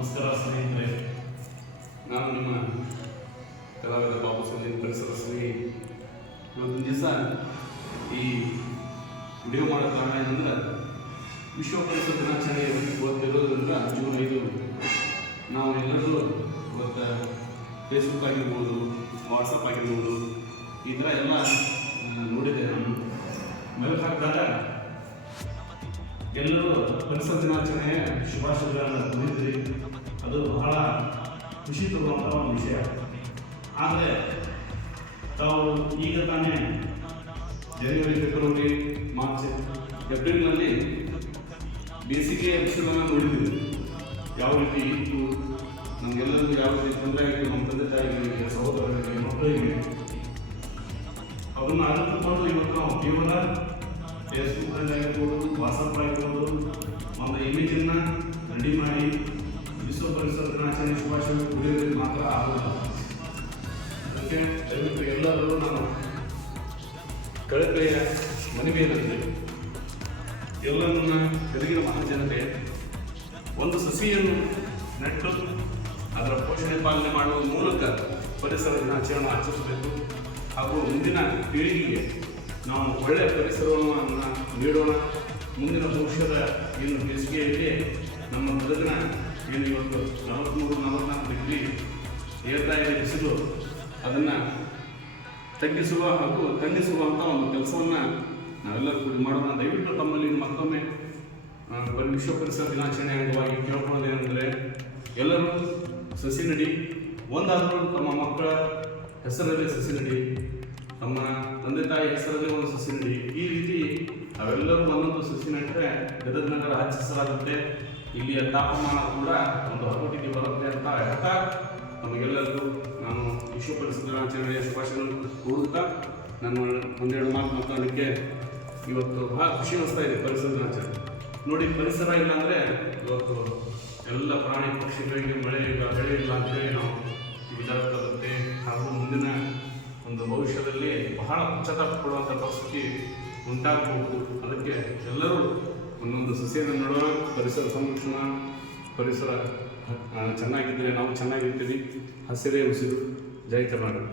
ನಮಸ್ಕಾರ ಸ್ನೇಹಿತರೆ, ನಾನು ನಿಮ್ಮ ಕಲಾವಿದ ಬಾಬು ಸಂಜೀನ್ ಪರಿಸರ ಸ್ನೇಹಿ. ಇವತ್ತಿನ ದಿವಸ ಈ ವಿಡಿಯೋ ಮಾಡೋ ಕಾರಣ ಏನಂದ್ರೆ ವಿಶ್ವ ಪರಿಸರ ದಿನಾಚರಣೆ ಇವತ್ತಿರೋದ್ರಿಂದ ಜೂನ್ 5 ನಾವು ಎಲ್ಲರೂ ಇವತ್ತು ಫೇಸ್ಬುಕ್ ಆಗಿರ್ಬೋದು, ವಾಟ್ಸಪ್ ಆಗಿರ್ಬೋದು, ಈ ಥರ ಎಲ್ಲ ನೋಡಿದ್ದೆ. ನಾನು ಮೆಲುಕು ಹಾಕಿದಾಗ ಎಲ್ಲರೂ ಪರಿಸರ ದಿನಾಚರಣೆಯ ಶುಭಾಶಯಗಳನ್ನು ಕೋರಿದ್ರಿ. ಅದು ಬಹಳ ಖುಷಿ ತರುವಂಥ ಒಂದು ವಿಷಯ. ಆದರೆ ತಾವು ಈಗ ತಾನೇ ಜನವರಿ, ಫೆಬ್ರವರಿ, ಮಾರ್ಚ್, ಏಪ್ರಿಲ್ನಲ್ಲಿ ಬೇಸಿಗೆ ಅಂಶಗಳನ್ನು ನೋಡಿದ್ವಿ. ಯಾವ ರೀತಿ ಇತ್ತು, ನಮಗೆಲ್ಲರಿಗೂ ಯಾವ ರೀತಿ ತೊಂದರೆ ಆಗಿತ್ತು, ನಮ್ಮ ತಂದೆ ತಾಯಿಗಳಿಗೆ, ಸಹೋದರರಿಗೆ, ಮಕ್ಕಳಿಗೆ, ಅದನ್ನು ಅರಿತುಕೊಂಡು ಇವತ್ತು ನಾವು ಕೇವಲ ಫೇಸ್ಬುಕ್ನಲ್ಲಿ ಆಗಿರ್ಬೋದು, ವಾಟ್ಸಪ್ ಆಗಿರ್ಬೋದು, ಒಂದು ಇಮೇಜನ್ನು ರೆಡಿ ಮಾಡಿ ವಿಶ್ವ ಪರಿಸರ ದಿನಾಚರಣೆ ಶುಭಾಶಯ ಕುಡಿಯೋದ್ರಿಂದ ಮಾತ್ರ ಆಗೋಲ್ಲ. ಅದಕ್ಕೆ ದಯವಿಟ್ಟು ಎಲ್ಲರೂ ನಾನು ಕಳಕಳಿಯ ಮನವಿ ಏನಂದರೆ, ಎಲ್ಲರನ್ನ ಬೆಳಗಿನ ಮಹಾಜನತೆ ಒಂದು ಸಸಿಯನ್ನು ನೆಟ್ಟು ಅದರ ಪೋಷಣೆ ಪಾಲನೆ ಮಾಡುವ ಮೂಲಕ ಪರಿಸರ ದಿನಾಚರಣೆ ಆಚರಿಸಬೇಕು. ಹಾಗೂ ಮುಂದಿನ ಪೀಳಿಗೆಗೆ ನಾವು ಒಳ್ಳೆಯ ಪರಿಸರವನ್ನು ನೀಡೋಣ. ಮುಂದಿನ ಭವಿಷ್ಯದ ಏನು ಬೇಸಿಗೆಯಲ್ಲಿ ನಮ್ಮ ಬದುಕಿನ ಏನು ಇವತ್ತು 43-44 ಡಿಗ್ರಿ ಏರ್ತಾ ಇದೆ ಬಿಸಿಲು, ಅದನ್ನು ತಗ್ಗಿಸುವ ಹಾಗೂ ತಗ್ಗಿಸುವಂಥ ಒಂದು ಕೆಲಸವನ್ನು ನಾವೆಲ್ಲರೂ ಕೂಡಿ ಮಾಡೋಣ. ದಯವಿಟ್ಟು ತಮ್ಮಲ್ಲಿ ಮತ್ತೊಮ್ಮೆ ವಿಶ್ವ ಪರಿಸರ ದಿನಾಚರಣೆ ಅಂಗವಾಗಿ ಕೇಳ್ಕೊಳ್ಳೋದೇನೆಂದರೆ, ಎಲ್ಲರೂ ಸಸಿ ನಡಿ. ಒಂದಾದರೂ ತಮ್ಮ ಮಕ್ಕಳ ಹೆಸರಲ್ಲಿ ಸಸಿ ನಡಿ, ತಮ್ಮ ತಂದೆ ತಾಯಿ ಹೆಸರಲ್ಲಿ ಒಂದು ಸಸಿ ನಡಿ. ಈ ರೀತಿ ಅವೆಲ್ಲರೂ ಒಂದೊಂದು ಸಸಿ ನೆಟ್ಟರೆ ಗದಗ ನಗರ ಹಚ್ಚ ಹಸಿರಾಗುತ್ತೆ. ಇಲ್ಲಿಯ ತಾಪಮಾನ ಕೂಡ ಒಂದು ಹತೋಟಿಗೆ ಬರುತ್ತೆ ಅಂತ ಹೇಳ್ತಾ ನಮಗೆಲ್ಲರಿಗೂ ನಾನು ವಿಶ್ವ ಪರಿಸರ ದಿನಾಚರಣೆಯ ಶುಭಾಶಯಗಳನ್ನು ಕೋರುತ್ತಾ ನಾನು ಒಂದೆರಡು ಮಾತು ಮಾತಾಡಲಿಕ್ಕೆ ಇವತ್ತು ಬಹಳ ಖುಷಿ ಅನಿಸ್ತಾ ಇದೆ. ಪರಿಸರ ದಿನಾಚರಣೆ ನೋಡಿ, ಪರಿಸರ ಇಲ್ಲ ಅಂದರೆ ಇವತ್ತು ಎಲ್ಲ ಪ್ರಾಣಿ ಪಕ್ಷಿಗಳಿಗೆ ಮಳೆ ಇಲ್ಲ, ಬೆಳೆ ಇಲ್ಲ ಅಂತೇಳಿ ನಾವು ವಿಚಾರಿಸುತ್ತೆ. ಹಾಗೂ ಮುಂದಿನ ಒಂದು ಭವಿಷ್ಯದಲ್ಲಿ ಬಹಳ ಪಶ್ಚಾತ್ತಾಪ ಪಡುವಂಥ ಪರಿಸ್ಥಿತಿ ಉಂಟಾಗಬಹುದು. ಅದಕ್ಕೆ ಎಲ್ಲರೂ ಒಂದೊಂದು ಸಸ್ಯವನ್ನು ನೋಡುವ, ಪರಿಸರ ಸಂರಕ್ಷಣಾ, ಪರಿಸರ ಚೆನ್ನಾಗಿದ್ದರೆ ನಾವು ಚೆನ್ನಾಗಿರ್ತೀವಿ. ಹಸಿರೇ ಉಸಿರು. ಜೈ ಕರ್ನಾಟಕ.